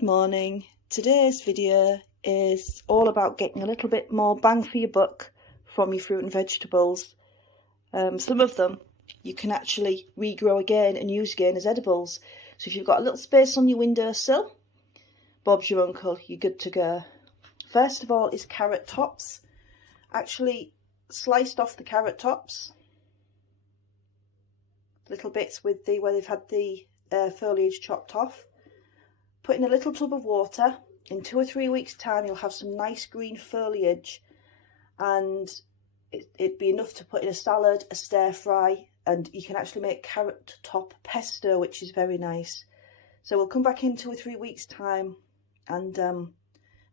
Good morning. Today's video is all about getting a little bit more bang for your buck from your fruit and vegetables. Some of them you can actually regrow again and use again as edibles. So if you've got a little space on your windowsill, Bob's your uncle, you're good to go. First of all is carrot tops. Actually sliced off the carrot tops, little bits with the where they've had the foliage chopped off. Put in a little tub of water. In 2 or 3 weeks time you'll have some nice green foliage, and it'd be enough to put in a salad, a stir fry, and you can actually make carrot top pesto, which is very nice. So we'll come back in 2 or 3 weeks time and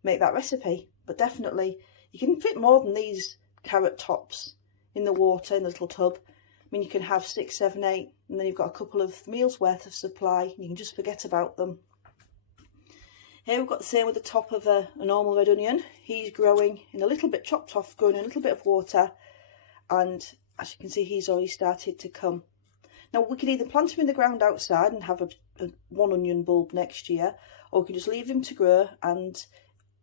make that recipe. But definitely you can fit more than these carrot tops in the water in the little tub. I mean, you can have 6, 7, 8, and then you've got a couple of meals worth of supply, and you can just forget about them. Here we've got the same with the top of a normal red onion. He's growing in a little bit chopped off, going in a little bit of water, and as you can see he's already started to come. Now we can either plant him in the ground outside and have a 1 onion bulb next year, or we can just leave him to grow, and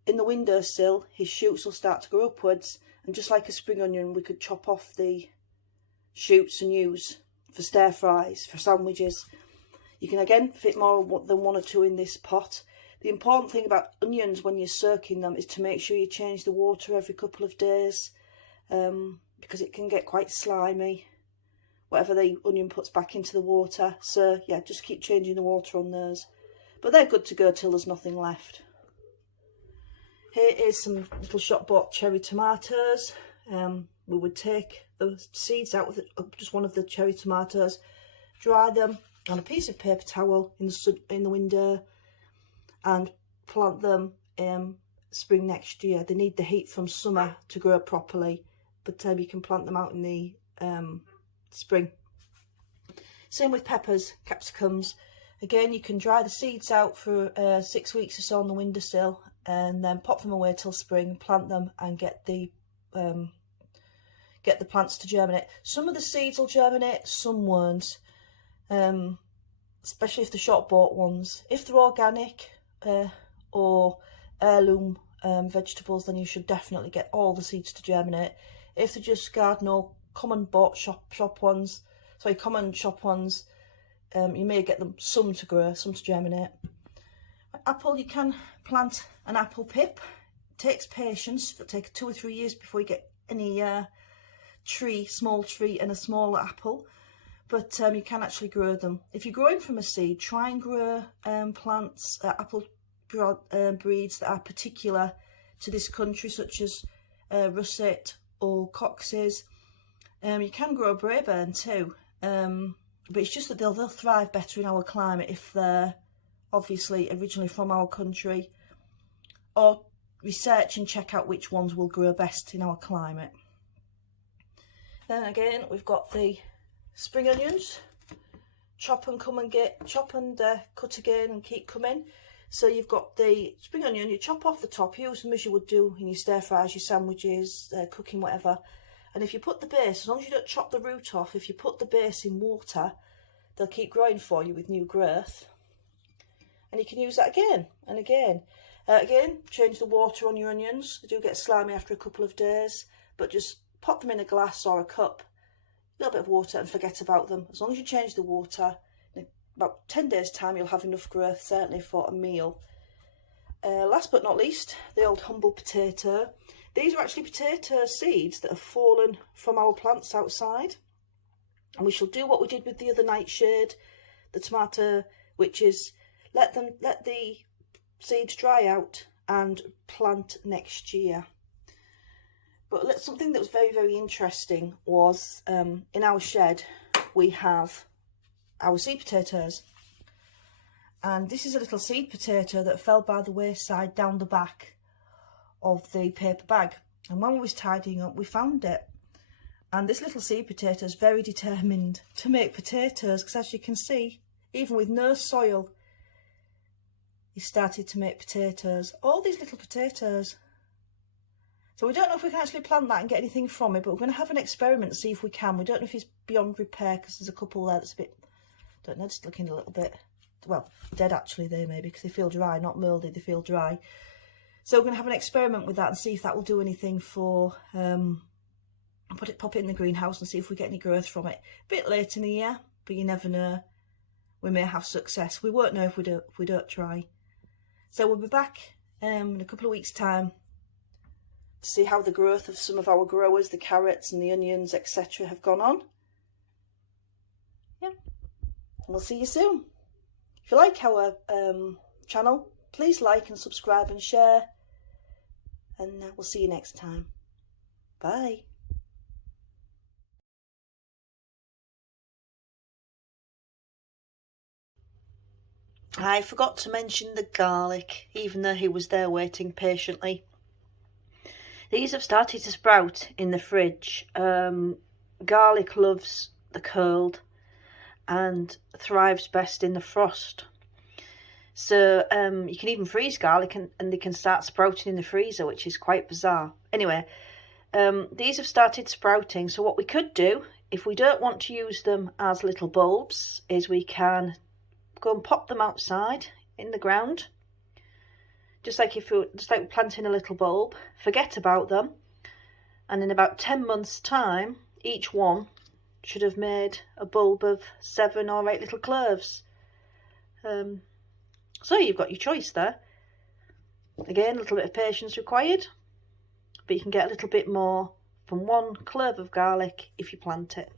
in the windowsill his shoots will start to grow upwards, and just like a spring onion we could chop off the shoots and use for stir fries, for sandwiches. You can again fit more than 1 or 2 in this pot. The important thing about onions when you're soaking them is to make sure you change the water every couple of days, because it can get quite slimy, whatever the onion puts back into the water. So yeah, just keep changing the water on those. But they're good to go till there's nothing left. Here is some little shop bought cherry tomatoes. We would take the seeds out with just one of the cherry tomatoes, dry them on a piece of paper towel in the window, and plant them spring next year. They need the heat from summer to grow properly, but you can plant them out in the spring. Same with peppers, capsicums. Again, you can dry the seeds out for 6 weeks or so on the windowsill, and then pop them away till spring, plant them, and get the plants to germinate. Some of the seeds will germinate, some won't, especially if they're shop bought ones. If they're organic or heirloom vegetables, then you should definitely get all the seeds to germinate. If they're just garden or common shop ones, you may get them some to grow, some to germinate. Apple, you can plant an apple pip. It takes patience. It'll take 2 or 3 years before you get any small tree and a small apple, but you can actually grow them. If you're growing from a seed, try and grow plants, apple breeds that are particular to this country, such as russet or coxes. You can grow Braeburn too, but it's just that they'll thrive better in our climate if they're obviously originally from our country, or research and check out which ones will grow best in our climate. Then again, we've got the spring onions. Chop and cut again and keep coming. So you've got the spring onion, you chop off the top, use them as you would do in your stir fries, your sandwiches, cooking, whatever. And if you put the base, as long as you don't chop the root off, if you put the base in water, they'll keep growing for you with new growth. And you can use that again and again. Again, change the water on your onions. They do get slimy after a couple of days, but just pop them in a glass or a cup, a little bit of water, and forget about them. As long as you change the water, in about 10 days time you'll have enough growth, certainly for a meal. Last but not least, the old humble potato. These are actually potato seeds that have fallen from our plants outside, and we shall do what we did with the other nightshade, the tomato, which is let the seeds dry out and plant next year. But something that was very, very interesting was in our shed we have our seed potatoes, and this is a little seed potato that fell by the wayside down the back of the paper bag, and when we was tidying up we found it. And this little seed potato is very determined to make potatoes, because as you can see, even with no soil, he started to make potatoes. All these little potatoes. So we don't know if we can actually plant that and get anything from it, but we're going to have an experiment to see if we can. We don't know if it's beyond repair, because there's a couple there that's a bit, don't know, just looking a little bit well, dead actually they may be, because they feel dry, not mouldy, they feel dry. So we're going to have an experiment with that and see if that will do anything for, pop it in the greenhouse and see if we get any growth from it. A bit late in the year, but you never know. We may have success. We won't know if we don't try. So we'll be back in a couple of weeks' time to see how the growth of some of our growers, the carrots and the onions, etc. have gone on. Yeah, and we'll see you soon. If you like our channel, please like and subscribe and share. And we'll see you next time. Bye. I forgot to mention the garlic, even though he was there waiting patiently. These have started to sprout in the fridge. Garlic loves the cold and thrives best in the frost. So you can even freeze garlic and they can start sprouting in the freezer, which is quite bizarre. Anyway, these have started sprouting. So what we could do, if we don't want to use them as little bulbs, is we can go and pop them outside in the ground. Just like planting a little bulb, forget about them. And in about 10 months' time, each one should have made a bulb of 7 or 8 little cloves. So you've got your choice there. Again, a little bit of patience required, but you can get a little bit more from 1 clove of garlic if you plant it.